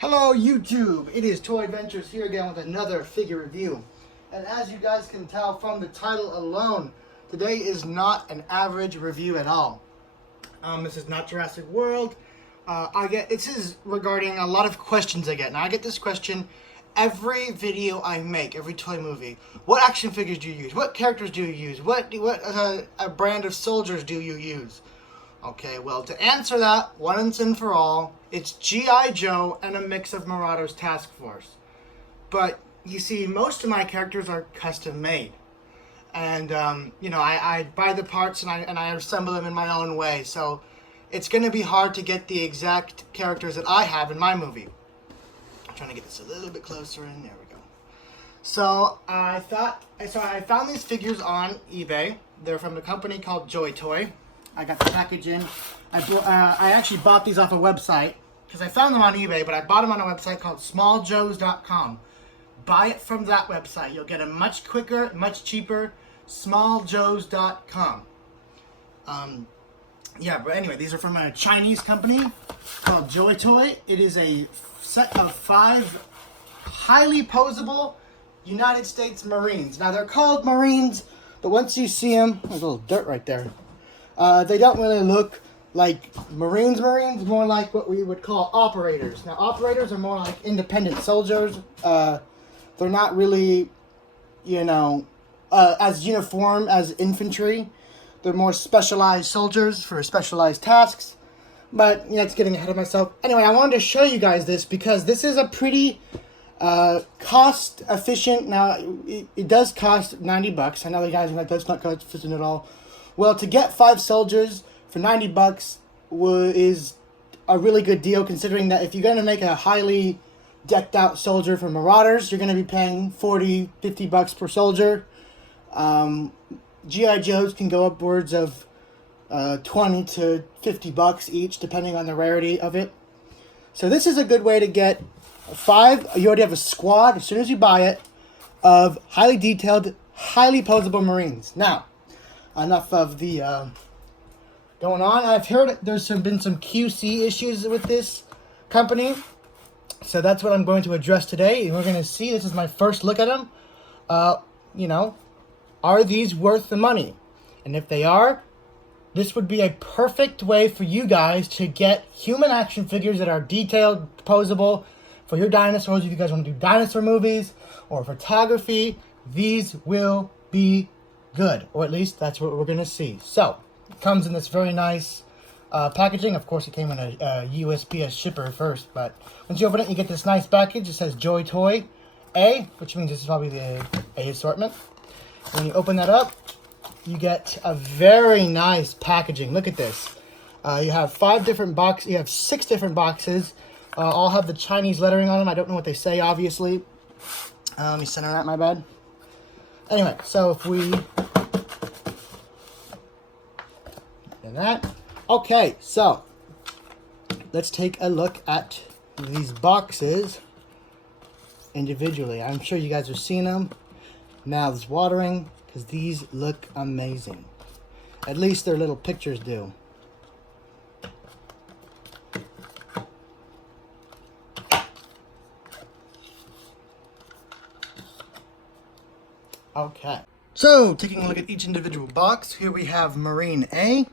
Hello YouTube, it is Toy Adventures here again with another figure review. And as you guys can tell from the title alone, today is not an average review at all. This is not Jurassic World. This is regarding a lot of questions I get. Now I get this question every video I make, every toy movie. What action figures do you use? What characters do you use? What brand of soldiers do you use? Okay, well, to answer that once and for all, it's G.I. Joe and a mix of Marauders Task Force. But, you see, most of my characters are custom made. And, I buy the parts and I assemble them in my own way. So, it's going to be hard to get the exact characters that I have in my movie. I'm trying to get this a little bit closer in. There we go. So, I found these figures on eBay. They're from a company called Joytoy. I got the package in. I actually bought these off a website because I found them on eBay, but I bought them on a website called smalljoes.com. Buy it from that website. You'll get them much quicker, much cheaper. smalljoes.com. But anyway, these are from a Chinese company called Joytoy. It is a set of 5 highly posable United States Marines. Now, they're called Marines, but once you see them, there's a little dirt right there. They don't really look like Marines, more like what we would call operators. Now, operators are more like independent soldiers. They're not really, as uniform as infantry. They're more specialized soldiers for specialized tasks. But, it's getting ahead of myself. Anyway, I wanted to show you guys this because this is a pretty cost efficient. Now, it does cost $90. I know you guys are like, that's not cost efficient at all. Well, to get 5 soldiers for $90 is a really good deal, considering that if you're going to make a highly decked out soldier for Marauders, you're going to be paying $40, $50 per soldier. G.I. Joes can go upwards of $20 to $50 each, depending on the rarity of it. So this is a good way to get 5. You already have a squad, as soon as you buy it, of highly detailed, highly posable Marines. Now, enough of the going on. I've heard there's been some QC issues with this company, so that's what I'm going to address today. And we're going to see. This is my first look at them. Are these worth the money? And if they are, this would be a perfect way for you guys to get human action figures that are detailed, posable for your dinosaurs. If you guys want to do dinosaur movies or photography, these will be good, or at least that's what we're going to see. So, it comes in this very nice packaging. Of course, it came in a USPS shipper first, but once you open it, you get this nice package. It says Joytoy A, which means this is probably the A assortment. When you open that up, you get a very nice packaging. Look at this. You have 5 different boxes. You have 6 different boxes. All have the Chinese lettering on them. I don't know what they say, obviously. Let me center that, my bad. Anyway, so if we do that. Okay, so let's take a look at these boxes individually. I'm sure you guys are seeing them. Mouths watering because these look amazing. At least their little pictures do. Okay, so taking a look at each individual box, here we have Marine A.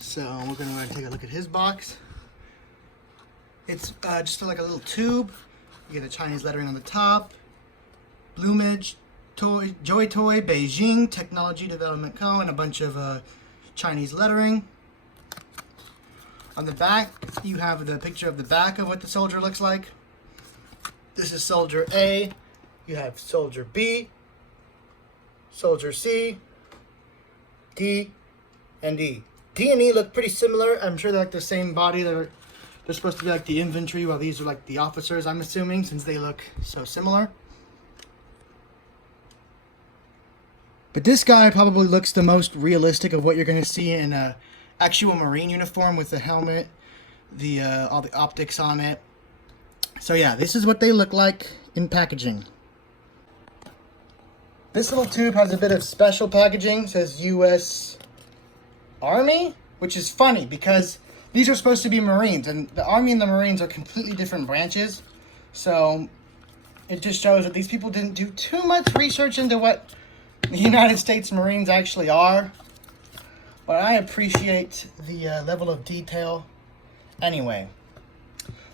So we're going to take a look at his box. It's just like a little tube. You get the Chinese lettering on the top. Bloomage, Joytoy, Beijing, Technology Development Co., and a bunch of Chinese lettering. On the back, you have the picture of the back of what the soldier looks like. This is Soldier A. You have Soldier B, Soldier C, D, and E. D and E look pretty similar. I'm sure they're like the same body. They're supposed to be like the infantry, while these are like the officers, I'm assuming, since they look so similar. But this guy probably looks the most realistic of what you're going to see in a actual Marine uniform with the helmet, all the optics on it. So yeah, this is what they look like in packaging. This little tube has a bit of special packaging. It says U.S. Army, which is funny because these are supposed to be Marines, and the Army and the Marines are completely different branches. So it just shows that these people didn't do too much research into what the United States Marines actually are. But I appreciate the level of detail. Anyway,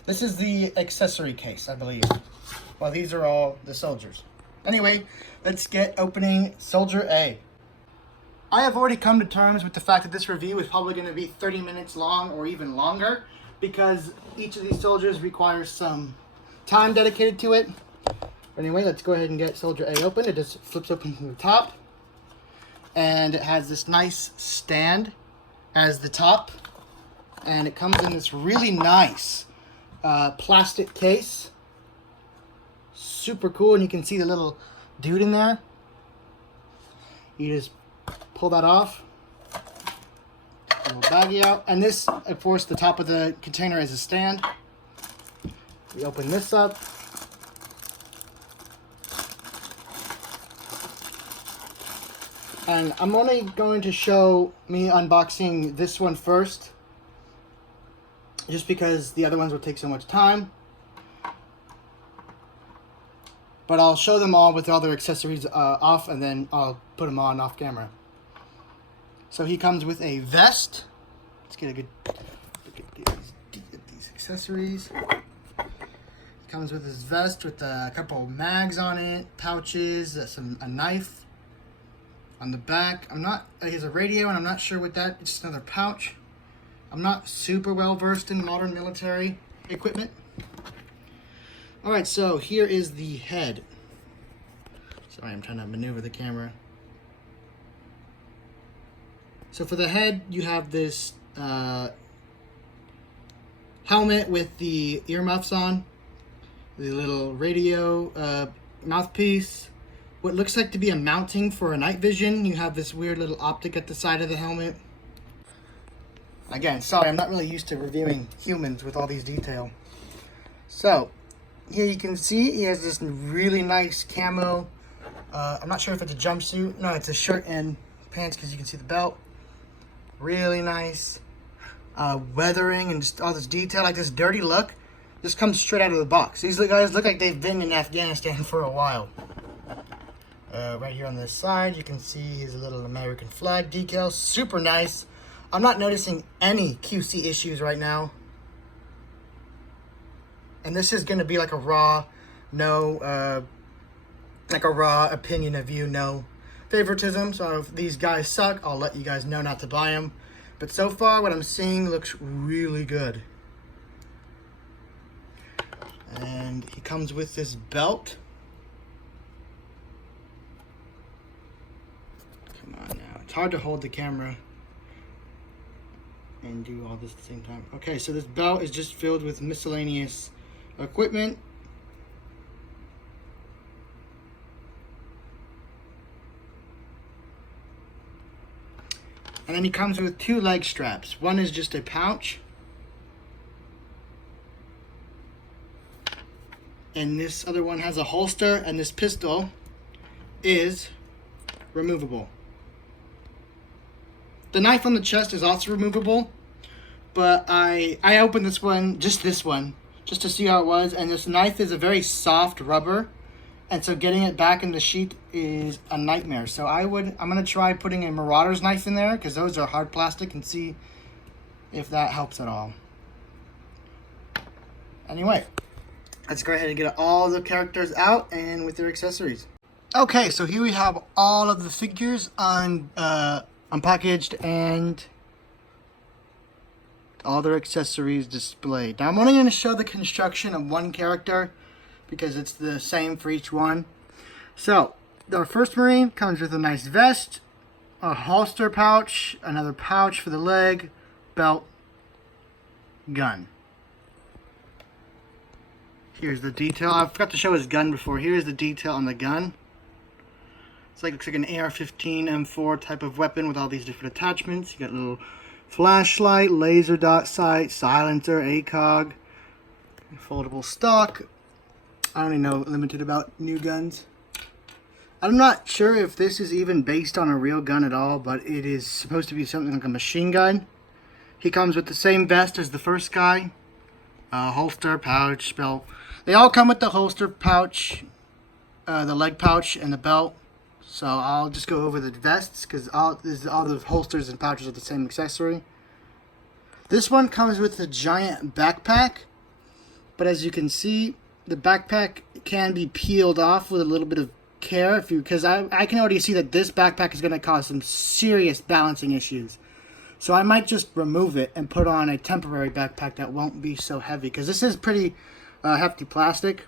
this is the accessory case, I believe. Well, these are all the soldiers. Anyway, let's get opening Soldier A. I have already come to terms with the fact that this review is probably going to be 30 minutes long or even longer, because each of these soldiers requires some time dedicated to it. Anyway, let's go ahead and get Soldier A open. It just flips open from the top. And it has this nice stand as the top. And it comes in this really nice plastic case. Super cool. And you can see the little dude in there. You just pull that off. A little baggie out. And this, of course, the top of the container is a stand. We open this up. And I'm only going to show me unboxing this one first, just because the other ones will take so much time. But I'll show them all with all their accessories off, and then I'll put them on off camera. So he comes with a vest. Let's get a good look at these accessories. He comes with his vest with a couple of mags on it, pouches, a knife. On the back, he has a radio, and I'm not sure what that, it's just another pouch. I'm not super well versed in modern military equipment. Alright, so here is the head. Sorry, I'm trying to maneuver the camera. So for the head, you have this helmet with the earmuffs on, the little radio mouthpiece. What looks like to be a mounting for a night vision. You have this weird little optic at the side of the helmet. Again, sorry, I'm not really used to reviewing humans with all these detail. So, here you can see he has this really nice camo. I'm not sure if it's a jumpsuit. No, it's a shirt and pants, because you can see the belt. Really nice. Weathering and just all this detail, like this dirty look, just comes straight out of the box. These guys look like they've been in Afghanistan for a while. Right here on this side, you can see his little American flag decal. Super nice. I'm not noticing any QC issues right now. And this is going to be like a raw, like a raw opinion of you, no favoritism. So if these guys suck, I'll let you guys know not to buy them. But so far, what I'm seeing looks really good. And he comes with this belt. Come on now. It's hard to hold the camera and do all this at the same time. Okay, so this belt is just filled with miscellaneous equipment. And then he comes with two leg straps. One is just a pouch. And this other one has a holster, and this pistol is removable. The knife on the chest is also removable, but I opened this one, just to see how it was, and this knife is a very soft rubber, and so getting it back in the sheath is a nightmare. So I'm gonna try putting a Marauder's knife in there, because those are hard plastic, and see if that helps at all. Anyway, let's go ahead and get all the characters out and with their accessories. Okay, so here we have all of the figures unpackaged and all their accessories displayed. Now I'm only going to show the construction of one character because it's the same for each one. So our first Marine comes with a nice vest, a holster pouch, another pouch for the leg, belt, gun. Here's the detail. I forgot to show his gun before. Here's the detail on the gun. It's like, looks like an AR-15 M4 type of weapon with all these different attachments. You got a little flashlight, laser dot sight, silencer, ACOG, foldable stock. I don't even know limited about new guns. I'm not sure if this is even based on a real gun at all, but it is supposed to be something like a machine gun. He comes with the same vest as the first guy. Holster, pouch, belt. They all come with the holster, pouch, the leg pouch, and the belt. So I'll just go over the vests because all the holsters and pouches are the same accessory. This one comes with a giant backpack, but as you can see, the backpack can be peeled off with a little bit of care because I can already see that this backpack is going to cause some serious balancing issues. So I might just remove it and put on a temporary backpack that won't be so heavy because this is pretty hefty plastic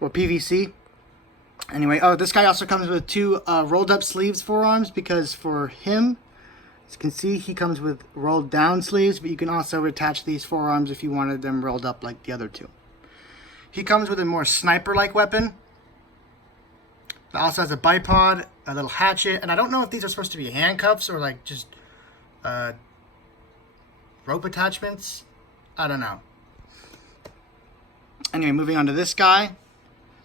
or PVC. Anyway, this guy also comes with 2 rolled up sleeves forearms because for him, as you can see, he comes with rolled down sleeves, but you can also attach these forearms if you wanted them rolled up like the other 2. He comes with a more sniper-like weapon. It also has a bipod, a little hatchet, and I don't know if these are supposed to be handcuffs or like just rope attachments. I don't know. Anyway, moving on to this guy.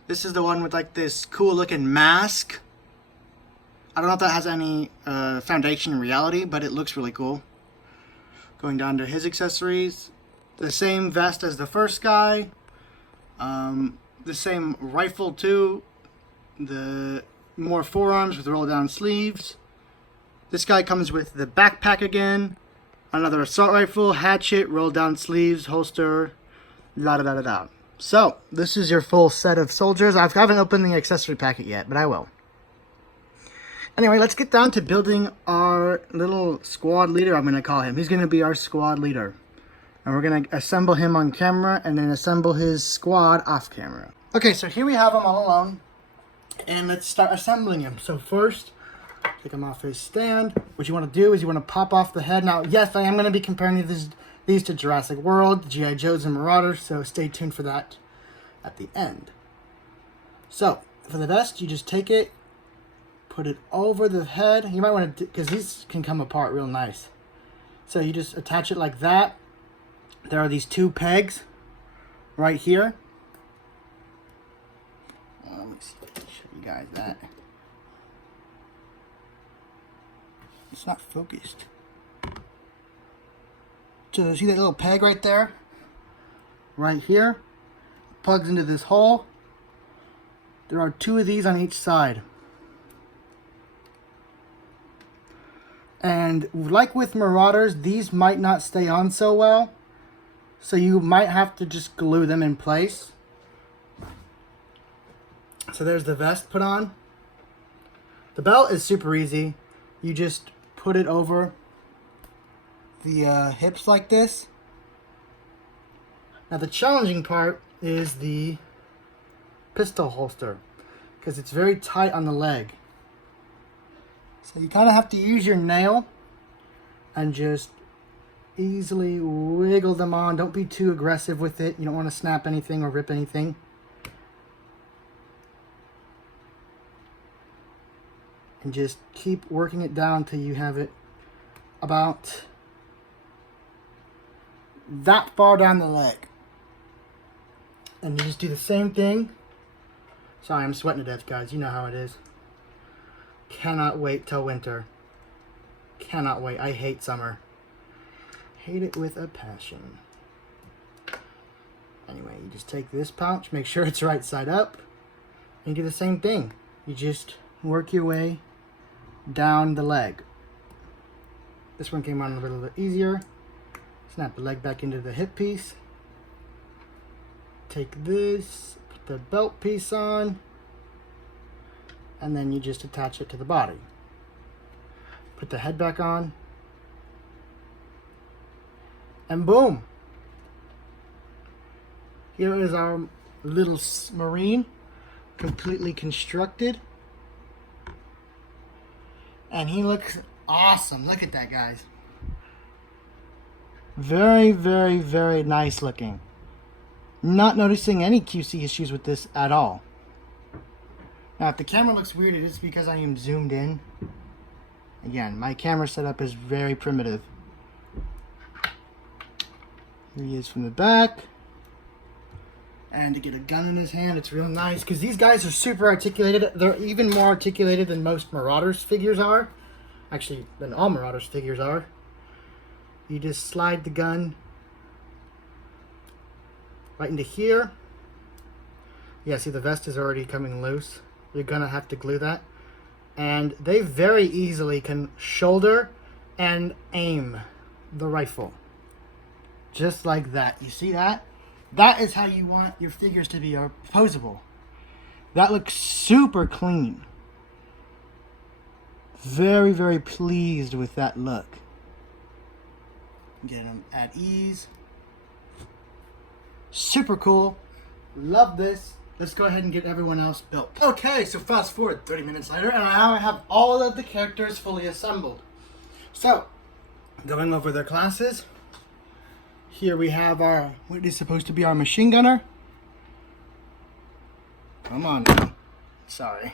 This is the one with like this cool looking mask. I don't know if that has any foundation in reality, but it looks really cool. Going down to his accessories. The same vest as the first guy. The same rifle too. The more forearms with roll down sleeves. This guy comes with the backpack again. Another assault rifle, hatchet, roll down sleeves, holster, la da da da da. So, this is your full set of soldiers. I haven't opened the accessory packet yet, but I will. Anyway, let's get down to building our little squad leader, I'm going to call him. He's going to be our squad leader. And we're going to assemble him on camera and then assemble his squad off camera. Okay, so here we have him all alone. And let's start assembling him. So first, take him off his stand. What you want to do is you want to pop off the head. Now, yes, I am going to be comparing these to Jurassic World, G.I. Joes, and Marauders, so stay tuned for that at the end. So, for the vest, you just take it, put it over the head. You might want to, because these can come apart real nice. So you just attach it like that. There are these 2 pegs right here. Let me see if I can show you guys that. It's not focused. So see that little peg right there? Right here. Plugs into this hole. There are 2 of these on each side. And like with Marauders, these might not stay on so well. So you might have to just glue them in place. So there's the vest put on. The belt is super easy. You just put it over the hips like this. Now the challenging part is the pistol holster because it's very tight on the leg. So you kind of have to use your nail and just easily wiggle them on. Don't be too aggressive with it. You don't want to snap anything or rip anything. And just keep working it down till you have it about that far down the leg. And you just do the same thing. Sorry, I'm sweating to death, guys. You know how it is. Cannot wait till winter. Cannot wait. I hate summer. Hate it with a passion. Anyway, you just take this pouch, make sure it's right side up, and you do the same thing. You just work your way down the leg. This one came on a little bit easier. Snap the leg back into the hip piece. Take this, put the belt piece on, and then you just attach it to the body. Put the head back on, and boom! Here is our little Marine, completely constructed. And he looks awesome. Look at that, guys. Very, very, very nice looking. Not noticing any QC issues with this at all. Now, if the camera looks weird, it is because I am zoomed in. Again, my camera setup is very primitive. Here he is from the back. And to get a gun in his hand, it's real nice. Because these guys are super articulated. They're even more articulated than most Marauders figures are. Actually, than all Marauders figures are. You just slide the gun right into here. Yeah, see the vest is already coming loose. You're gonna have to glue that. And they very easily can shoulder and aim the rifle. Just like that. You see that? That is how you want your figures to be posable. That looks super clean. Very, very pleased with that look. Get them at ease. Super cool. Love this. Let's go ahead and get everyone else built. Okay, so fast forward 30 minutes later, and now I have all of the characters fully assembled. So, going over their classes. Here we have our, what is supposed to be our machine gunner. Come on now. Sorry.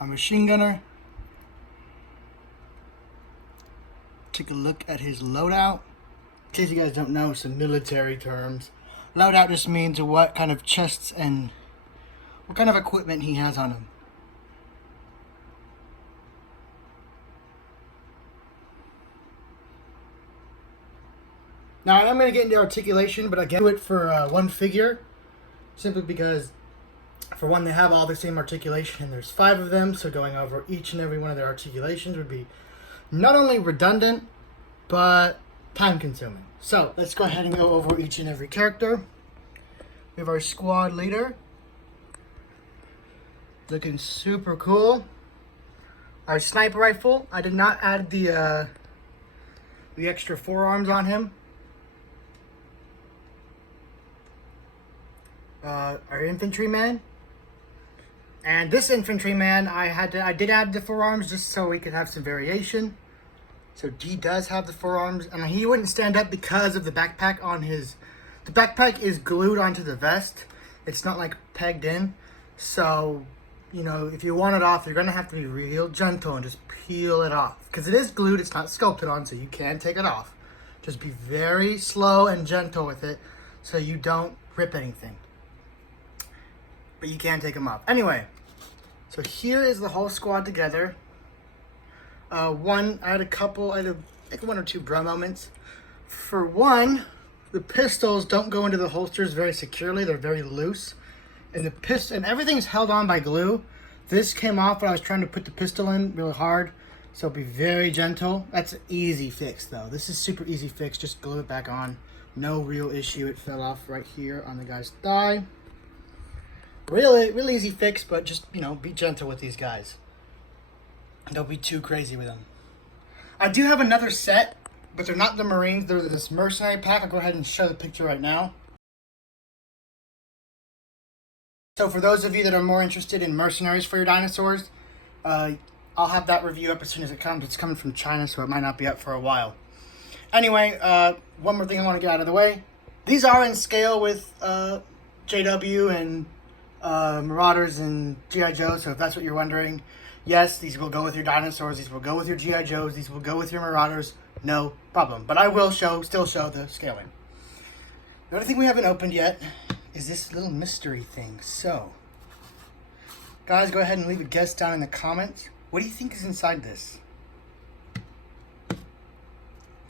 Our machine gunner. Take a look at his loadout. In case you guys don't know some military terms. Loadout just means what kind of chests and what kind of equipment he has on him. Now I'm going to get into articulation, but I do it for one figure. Simply because, for one, they have all the same articulation, and there's 5 of them, so going over each and every one of their articulations would be not only redundant, but time-consuming. So, let's go ahead and go over each and every character. We have our squad leader. Looking super cool. Our sniper rifle. I did not add the extra forearms on him. Our infantryman. And this infantryman, I did add the forearms just so we could have some variation. So he does have the forearms, and he wouldn't stand up because of the backpack on his. The backpack is glued onto the vest. It's not like pegged in. So, you know, if you want it off, you're gonna have to be real gentle and just peel it off. Because it is glued, it's not sculpted on, so you can take it off. Just be very slow and gentle with it so you don't rip anything. But you can take them off. Anyway, so here is the whole squad together. I had like 1 or 2 bro moments. For one, the pistols don't go into the holsters very securely. They're very loose. And and everything's held on by glue. This came off when I was trying to put the pistol in really hard. So be very gentle. That's an easy fix though. This is super easy fix. Just glue it back on. No real issue. It fell off right here on the guy's thigh. Really easy fix, but just, you know, be gentle with these guys. Don't be too crazy with them. I do have another set, but they're not the Marines. They're this mercenary pack. I'll go ahead and show the picture right now. So for those of you that are more interested in mercenaries for your dinosaurs, I'll have that review up as soon as it comes. It's coming from China, so it might not be up for a while. Anyway, one more thing I want to get out of the way. These are in scale with JW and Marauders and G.I. Joe, so if that's what you're wondering, yes, these will go with your dinosaurs, these will go with your G.I. Joes, these will go with your Marauders, no problem. But I will still show the scaling. The only thing we haven't opened yet is this little mystery thing. So, guys, go ahead and leave a guess down in the comments. What do you think is inside this?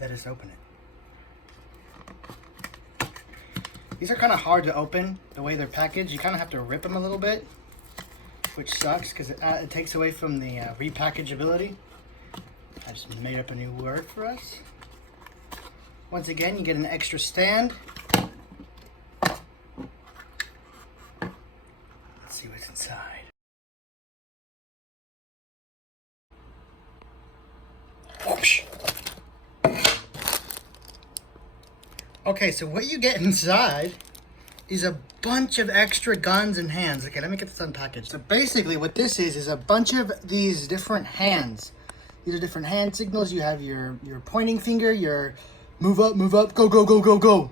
Let us open it. These are kind of hard to open, the way they're packaged. You kind of have to rip them a little bit, which sucks because it takes away from the repackageability. I just made up a new word for us. Once again, you get an extra stand. Let's see what's inside. Whoosh. Okay, so what you get inside is a bunch of extra guns and hands. Okay, let me get this unpackaged. So basically what this is a bunch of these different hands. These are different hand signals. You have your pointing finger, your move up, go, go, go, go, go.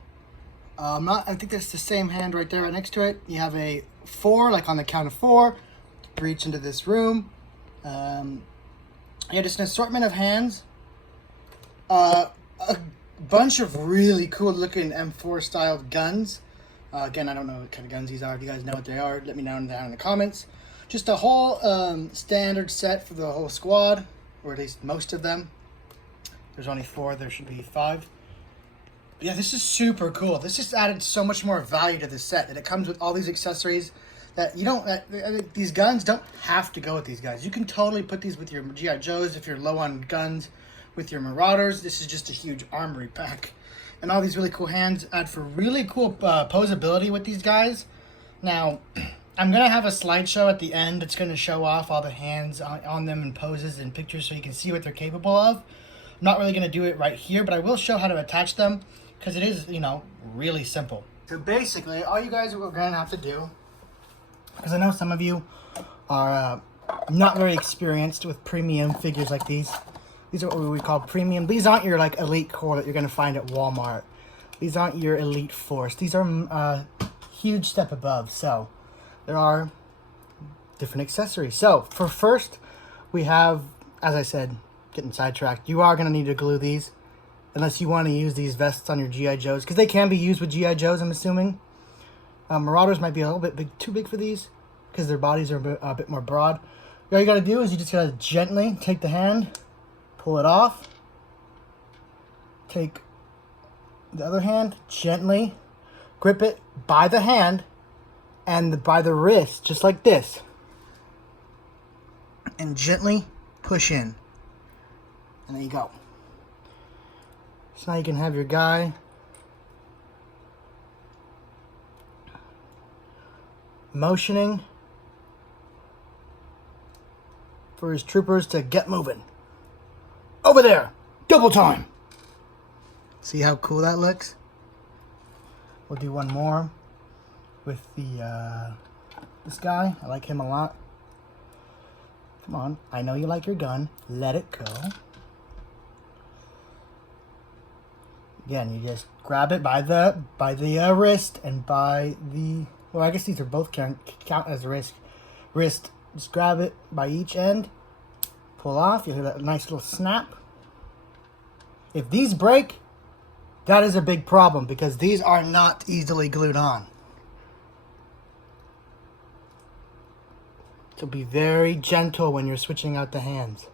I think that's the same hand right there right next to it. You have a 4, like on the count of 4, to reach into this room. Yeah, just an assortment of hands. A bunch of really cool looking M4 styled guns. Again, I don't know what kind of guns these are. If you guys know what they are, let me know down in the comments. Just a whole standard set for the whole squad. or at least most of them. There's only 4, there should be 5. But yeah, this is super cool. This just added so much more value to the set, that it comes with all these accessories that you don't, these guns don't have to go with these guys. You can totally put these with your G.I. Joes if you're low on guns, with your Marauders. This is just a huge armory pack. And all these really cool hands add for really cool posability with these guys. Now, I'm going to have a slideshow at the end that's going to show off all the hands on them and poses and pictures so you can see what they're capable of. I'm not really going to do it right here, but I will show how to attach them because it is, you know, really simple. So basically, all you guys are going to have to do, because I know some of you are not very experienced with premium figures like these. These are what we call premium. These aren't your like elite core that you're going to find at Walmart. These aren't your elite force. These are a huge step above. So there are different accessories. So for first, we have, as I said, getting sidetracked, you are going to need to glue these unless you want to use these vests on your G.I. Joes, because they can be used with G.I. Joes, I'm assuming. Marauders might be a little bit too big for these because their bodies are a bit more broad. All you got to do is you just got to gently take the hand, pull it off, take the other hand, gently grip it by the hand and by the wrist, just like this, and gently push in. And there you go. So now you can have your guy motioning for his troopers to get moving. Over there! Double time! See how cool that looks? We'll do one more with the this guy. I like him a lot. Come on, I know you like your gun. Let it go. Again, you just grab it by the wrist and by the, well, I guess these are both count as wrist. Just grab it by each end, pull off. You hear that nice little snap. If these break, that is a big problem because these are not easily glued on. So be very gentle when you're switching out the hands.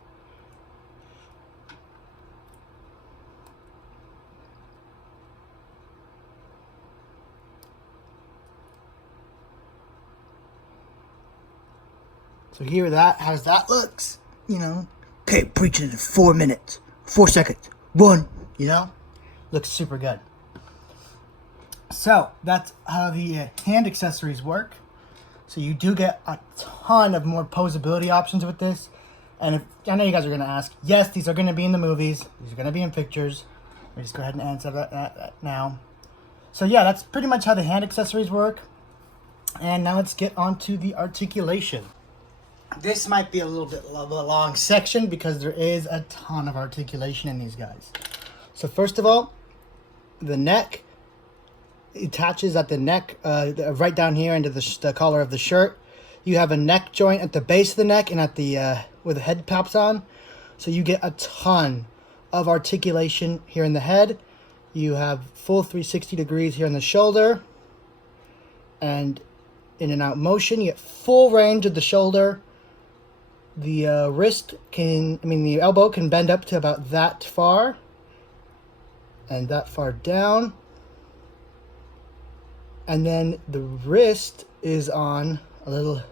So here how's that looks, you know. Okay, preaching it in 4 minutes, 4 seconds, 1, you know. Looks super good. So that's how the hand accessories work. So you do get a ton of more posability options with this. And if I know you guys are going to ask, yes, these are going to be in the movies. These are going to be in pictures. Let me just go ahead and answer that now. So yeah, that's pretty much how the hand accessories work. And now let's get on to the articulation. This might be a little bit of a long section because there is a ton of articulation in these guys. So first of all, the neck attaches at the neck, right down here into the collar of the shirt. You have a neck joint at the base of the neck and at the where the head pops on. So you get a ton of articulation here in the head. You have full 360 degrees here in the shoulder. And in and out motion, you get full range of the shoulder. The the elbow can bend up to about that far. And that far down. And then the wrist is on a little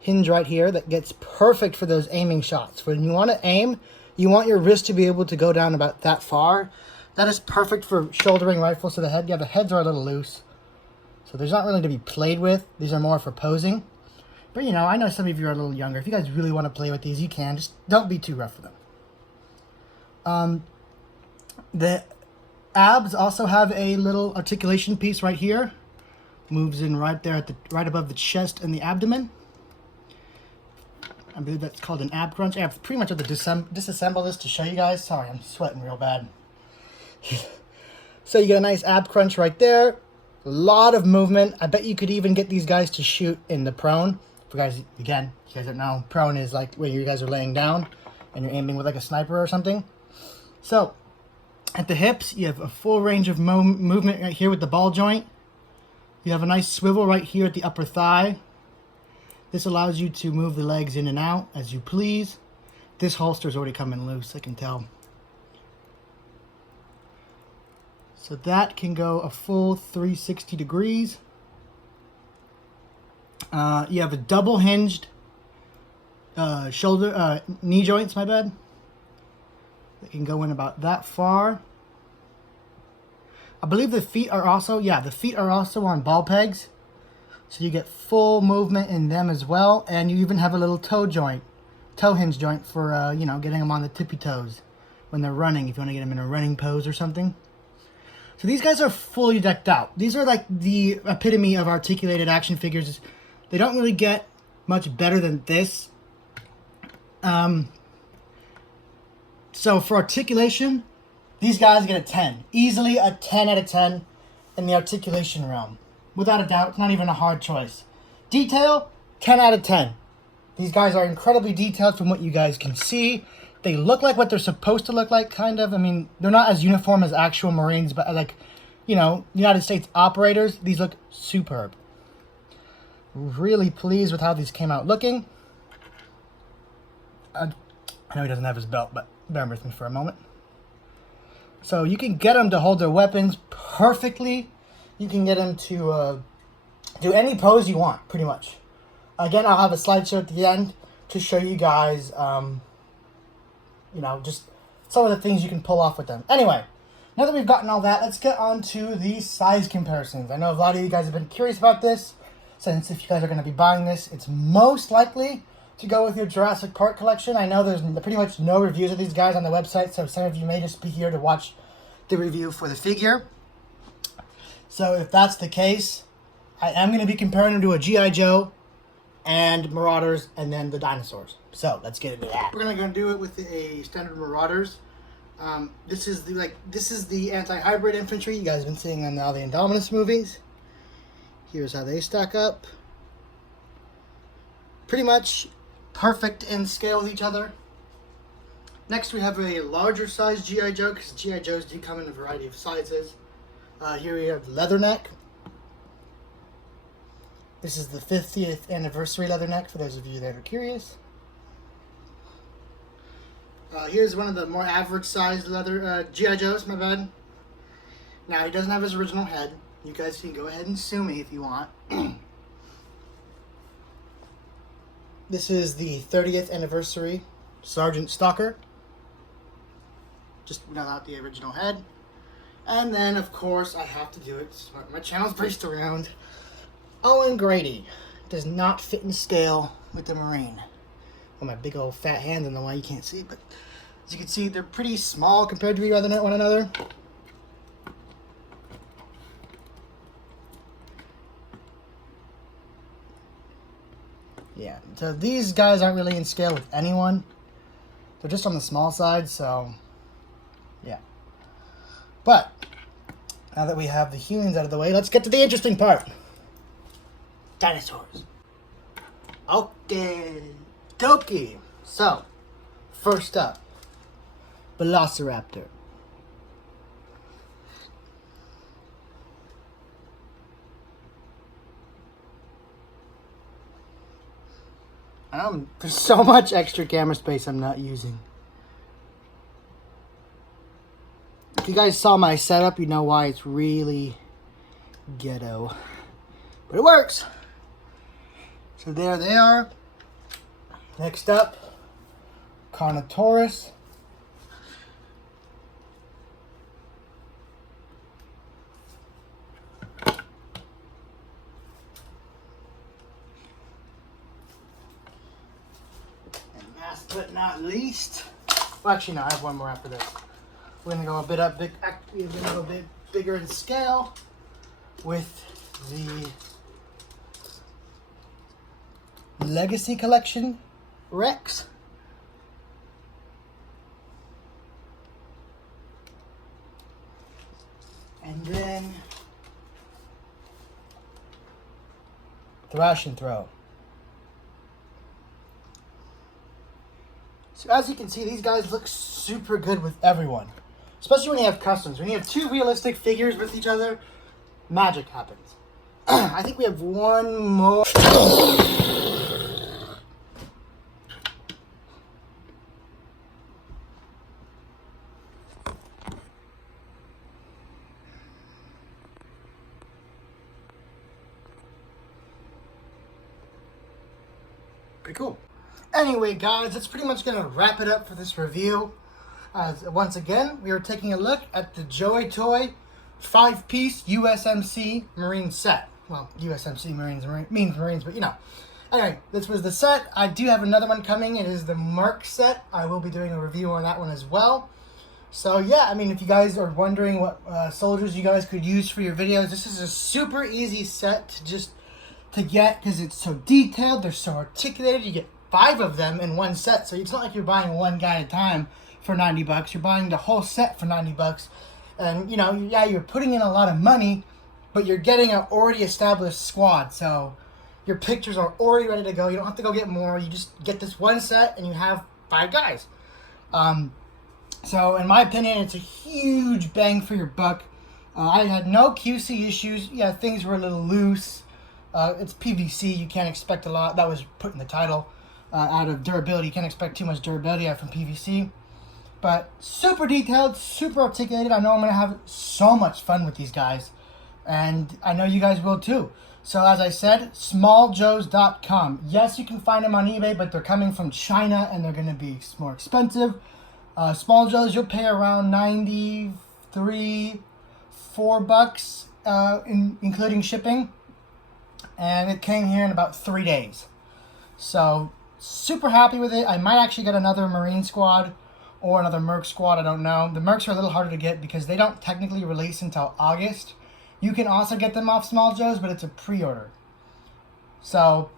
hinge right here that gets perfect for those aiming shots. When you want to aim, you want your wrist to be able to go down about that far. That is perfect for shouldering rifles to the head. Yeah, the heads are a little loose. So there's not really to be played with. These are more for posing. But, you know, I know some of you are a little younger. If you guys really want to play with these, you can. Just don't be too rough with them. The abs also have a little articulation piece right here. Moves in right there right above the chest and the abdomen. I believe that's called an ab crunch. I pretty much have to disassemble this to show you guys. Sorry, I'm sweating real bad. So you get a nice ab crunch right there. A lot of movement. I bet you could even get these guys to shoot in the prone. For guys, again, you guys don't know, prone is like where you guys are laying down and you're aiming with like a sniper or something. So at the hips, you have a full range of movement right here with the ball joint. You have a nice swivel right here at the upper thigh. This allows you to move the legs in and out as you please. this holster is already coming loose, I can tell. So that can go a full 360 degrees. You have a double hinged knee joints, my bad. They can go in about that far. I believe the feet are also, the feet are also on ball pegs. So you get full movement in them as well. And you even have a little toe hinge joint for, getting them on the tippy toes when they're running, if you want to get them in a running pose or something. So these guys are fully decked out. These are like the epitome of articulated action figures. They don't really get much better than this. So for articulation, these guys get a 10. Easily a 10 out of 10 in the articulation realm. Without a doubt, it's not even a hard choice. Detail, 10 out of 10. These guys are incredibly detailed from what you guys can see. They look like what they're supposed to look like, kind of. I mean, they're not as uniform as actual Marines, but like, United States operators, these look superb. Really pleased with how these came out looking. I know he doesn't have his belt, but bear with me for a moment. So you can get them to hold their weapons perfectly. You can get them to do any pose you want, pretty much. Again, I'll have a slideshow at the end to show you guys, just some of the things you can pull off with them. Anyway, now that we've gotten all that, let's get on to the size comparisons. I know a lot of you guys have been curious about this, since if you guys are going to be buying this, it's most likely to go with your Jurassic Park collection. I know there's pretty much no reviews of these guys on the website, so some of you may just be here to watch the review for the figure. So if that's the case, I am going to be comparing them to a G.I. Joe and Marauders and then the Dinosaurs. So let's get into that. We're going to do it with a standard Marauders. This is the anti-hybrid infantry you guys have been seeing in all the Indominus movies. Here's how they stack up. Pretty much perfect in scale with each other. Next we have a larger size G.I. Joe, because G.I. Joes do come in a variety of sizes. Here we have Leatherneck. This is the 50th anniversary Leatherneck, for those of you that are curious. Here's one of the more average sized G.I. Joes, my bad. Now, he doesn't have his original head. You guys can go ahead and sue me if you want. This is the 30th anniversary Sergeant Stalker. Just without the original head. And then, of course, I have to do it. My channel's based around Owen Grady. Does not fit in scale with the Marine. Well, my big old fat hands in the way you can't see, but as you can see, they're pretty small compared to one another. Yeah, so these guys aren't really in scale with anyone. They're just on the small side, so yeah. But now that we have the humans out of the way, let's get to the interesting part. Dinosaurs. Okay, dokie. So, first up, Velociraptor. There's so much extra camera space I'm not using. If you guys saw my setup, you know why it's really ghetto. But it works. So there they are. Next up, Carnotaurus. Last but not least, well, actually no, I have one more after this. We're gonna go a bit bigger in scale with the Legacy Collection Rex. And then Thrash and Throw. So as you can see, these guys look super good with everyone. Especially when you have customs. When you have two realistic figures with each other, magic happens. I think we have one more. pretty cool. Anyway, guys, that's pretty much going to wrap it up for this review. Once again, we are taking a look at the Joytoy 5-piece USMC Marine set. Well, USMC means Marines, but you know. Anyway, this was the set. I do have another one coming. It is the Merc set. I will be doing a review on that one as well. So yeah, I mean, if you guys are wondering what soldiers you guys could use for your videos, this is a super easy set to get because it's so detailed. They're so articulated. You get 5 of them in one set, so it's not like you're buying one guy at a time for $90. You're buying the whole set for $90, and you know, yeah, you're putting in a lot of money, but you're getting an already established squad. So your pictures are already ready to go. You don't have to go get more. You just get this one set, and you have 5 guys. So in my opinion, it's a huge bang for your buck. I had no QC issues. Yeah, things were a little loose. It's PVC. You can't expect a lot. That was put in the title. Out of durability, you can't expect too much durability out from PVC. But super detailed, super articulated. I know I'm going to have so much fun with these guys. And I know you guys will too. So as I said, smalljoes.com. Yes, you can find them on eBay, but they're coming from China and they're going to be more expensive. Small Joe's, you'll pay around $93, $4 including shipping. And it came here in about 3 days. So super happy with it. I might actually get another Marine squad or another Merc squad. I don't know. The Mercs are a little harder to get because they don't technically release until August. You can also get them off Small Joe's, but it's a pre-order. So,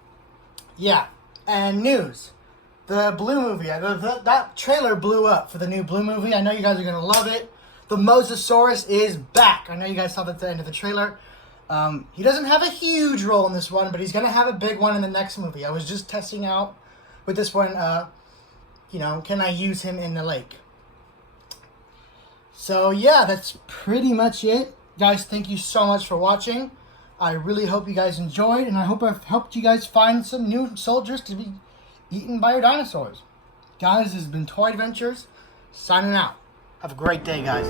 yeah. And news. The Blue movie. That trailer blew up for the new Blue movie. I know you guys are going to love it. The Mosasaurus is back. I know you guys saw that at the end of the trailer. He doesn't have a huge role in this one, but he's going to have a big one in the next movie. I was just testing out with this one, you know, can I use him in the lake? So, yeah, that's pretty much it. Guys, thank you so much for watching. I really hope you guys enjoyed, and I hope I've helped you guys find some new soldiers to be eaten by your dinosaurs. Guys, this has been Toy Adventures, signing out. Have a great day, guys.